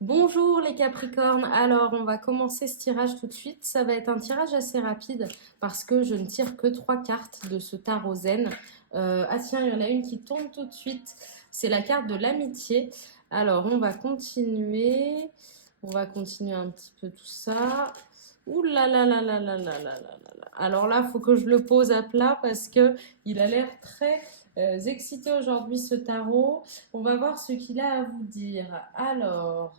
Bonjour les Capricornes, alors on va commencer ce tirage tout de suite. Ça va être un tirage assez rapide parce que je ne tire que 3 cartes de ce tarot zen. Ah tiens, il y en a une qui tombe tout de suite, c'est la carte de l'amitié. Alors on va continuer un petit peu tout ça. Ouh là là là là là là là là là là. Alors là, il faut que je le pose à plat parce que il a l'air très excité aujourd'hui ce tarot. On va voir ce qu'il a à vous dire. Alors,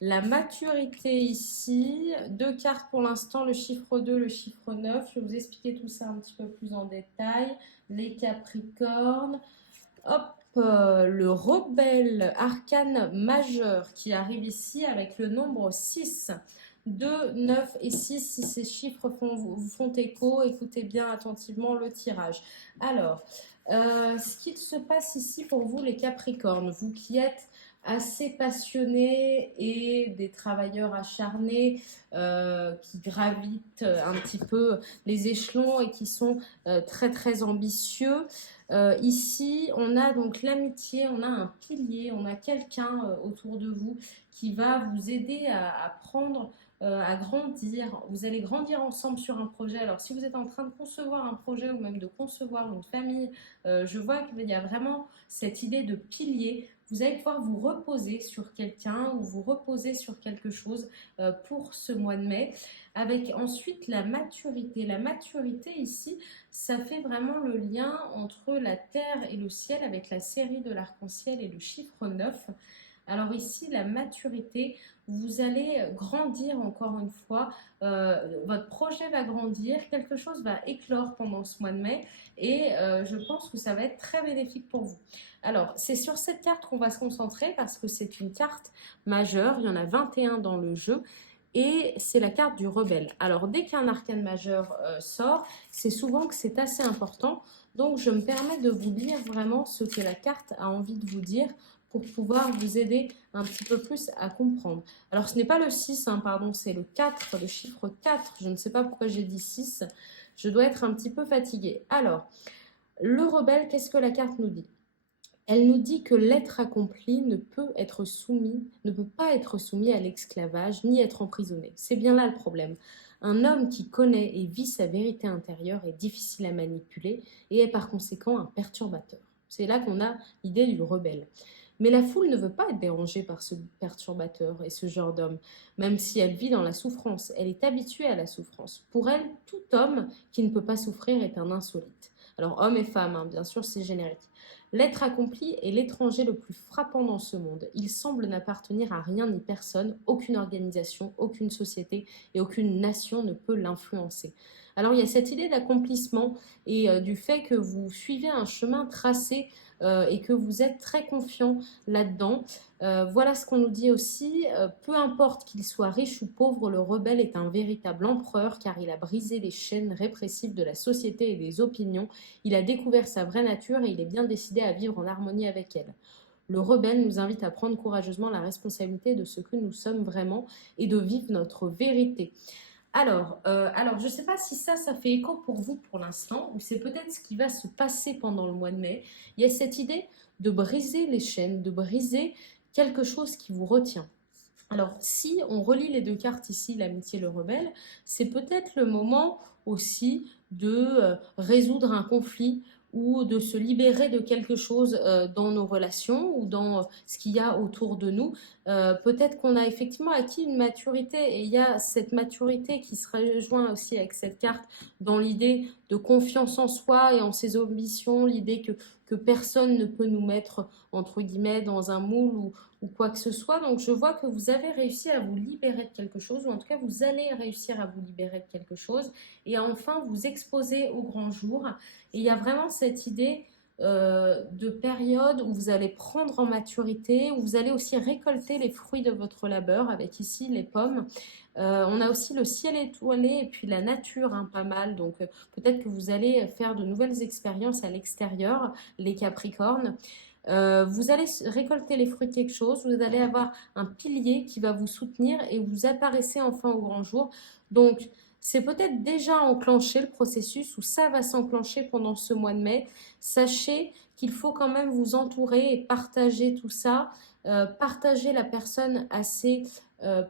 la maturité ici, 2 cartes pour l'instant, le chiffre 2, le chiffre 9. Je vais vous expliquer tout ça un petit peu plus en détail. Les Capricornes. Hop, le rebelle arcane majeur qui arrive ici avec le nombre 6. 2, 9 et 6, si ces chiffres vous font écho, écoutez bien attentivement le tirage. Alors, ce qu'il se passe ici pour vous les Capricornes, vous qui êtes assez passionnés et des travailleurs acharnés qui gravitent un petit peu les échelons et qui sont très très ambitieux. Ici, on a donc l'amitié, on a un pilier, on a quelqu'un autour de vous qui va vous aider à prendre à grandir. Vous allez grandir ensemble sur un projet. Alors, si vous êtes en train de concevoir un projet ou même de concevoir une famille, je vois qu'il y a vraiment cette idée de pilier. Vous allez pouvoir vous reposer sur quelqu'un ou vous reposer sur quelque chose pour ce mois de mai. Avec ensuite la maturité. La maturité ici, ça fait vraiment le lien entre la terre et le ciel avec la série de l'arc-en-ciel et le chiffre 9. Alors ici, la maturité, vous allez grandir encore une fois, votre projet va grandir, quelque chose va éclore pendant ce mois de mai et je pense que ça va être très bénéfique pour vous. Alors, c'est sur cette carte qu'on va se concentrer parce que c'est une carte majeure, il y en a 21 dans le jeu et c'est la carte du rebelle. Alors, dès qu'un arcane majeur sort, c'est souvent que c'est assez important. Donc, je me permets de vous lire vraiment ce que la carte a envie de vous dire pour pouvoir vous aider un petit peu plus à comprendre. Alors, ce n'est pas le 6, hein, pardon, c'est le 4, le chiffre 4. Je ne sais pas pourquoi j'ai dit 6. Je dois être un petit peu fatiguée. Alors, le rebelle, qu'est-ce que la carte nous dit? Elle nous dit que l'être accompli ne peut pas être soumis à l'esclavage ni être emprisonné. C'est bien là le problème. Un homme qui connaît et vit sa vérité intérieure est difficile à manipuler et est par conséquent un perturbateur. C'est là qu'on a l'idée du rebelle. Mais la foule ne veut pas être dérangée par ce perturbateur et ce genre d'homme, même si elle vit dans la souffrance. Elle est habituée à la souffrance. Pour elle, tout homme qui ne peut pas souffrir est un insolite. Alors, homme et femme, hein, bien sûr, c'est générique. L'être accompli est l'étranger le plus frappant dans ce monde. Il semble n'appartenir à rien ni personne, aucune organisation, aucune société et aucune nation ne peut l'influencer. Alors il y a cette idée d'accomplissement et du fait que vous suivez un chemin tracé et que vous êtes très confiant là-dedans. Voilà ce qu'on nous dit aussi. Peu importe qu'il soit riche ou pauvre, le rebelle est un véritable empereur car il a brisé les chaînes répressives de la société et des opinions. Il a découvert sa vraie nature et il est bien décidé à vivre en harmonie avec elle. Le rebelle nous invite à prendre courageusement la responsabilité de ce que nous sommes vraiment et de vivre notre vérité. Alors je ne sais pas si ça fait écho pour vous pour l'instant, ou c'est peut-être ce qui va se passer pendant le mois de mai. Il y a cette idée de briser les chaînes, de briser quelque chose qui vous retient. Alors, si on relie les 2 cartes ici, l'amitié et le rebelle, c'est peut-être le moment aussi de résoudre un conflit ou de se libérer de quelque chose dans nos relations ou dans ce qu'il y a autour de nous. Peut-être qu'on a effectivement acquis une maturité et il y a cette maturité qui se rejoint aussi avec cette carte dans l'idée de confiance en soi et en ses ambitions, l'idée que personne ne peut nous mettre entre guillemets dans un moule ou quoi que ce soit. Donc je vois que vous avez réussi à vous libérer de quelque chose, ou en tout cas vous allez réussir à vous libérer de quelque chose et à enfin vous exposer au grand jour. Et il y a vraiment cette idée de période où vous allez prendre en maturité, où vous allez aussi récolter les fruits de votre labeur, avec ici les pommes. On a aussi le ciel étoilé et puis la nature, hein, pas mal. Donc peut-être que vous allez faire de nouvelles expériences à l'extérieur, les Capricornes. Vous allez récolter les fruits de quelque chose, vous allez avoir un pilier qui va vous soutenir et vous apparaissez enfin au grand jour. Donc, c'est peut-être déjà enclenché le processus ou ça va s'enclencher pendant ce mois de mai. Sachez qu'il faut quand même vous entourer et partager tout ça, partager la personne assez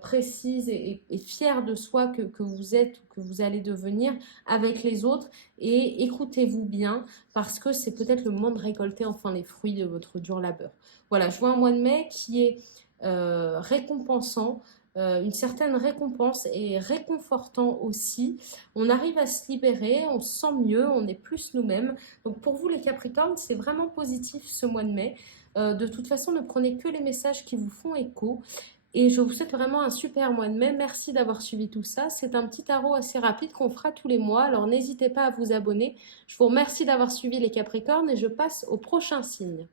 précise et fière de soi que vous êtes ou que vous allez devenir avec les autres et écoutez-vous bien parce que c'est peut-être le moment de récolter enfin les fruits de votre dur labeur. Voilà, je vois un mois de mai qui est récompensant, une certaine récompense et réconfortant aussi. On arrive à se libérer, on se sent mieux, on est plus nous-mêmes. Donc pour vous les Capricornes, c'est vraiment positif ce mois de mai. De toute façon, ne prenez que les messages qui vous font écho. Et je vous souhaite vraiment un super mois de mai. Merci d'avoir suivi tout ça. C'est un petit tarot assez rapide qu'on fera tous les mois. Alors n'hésitez pas à vous abonner. Je vous remercie d'avoir suivi les Capricornes et je passe au prochain signe.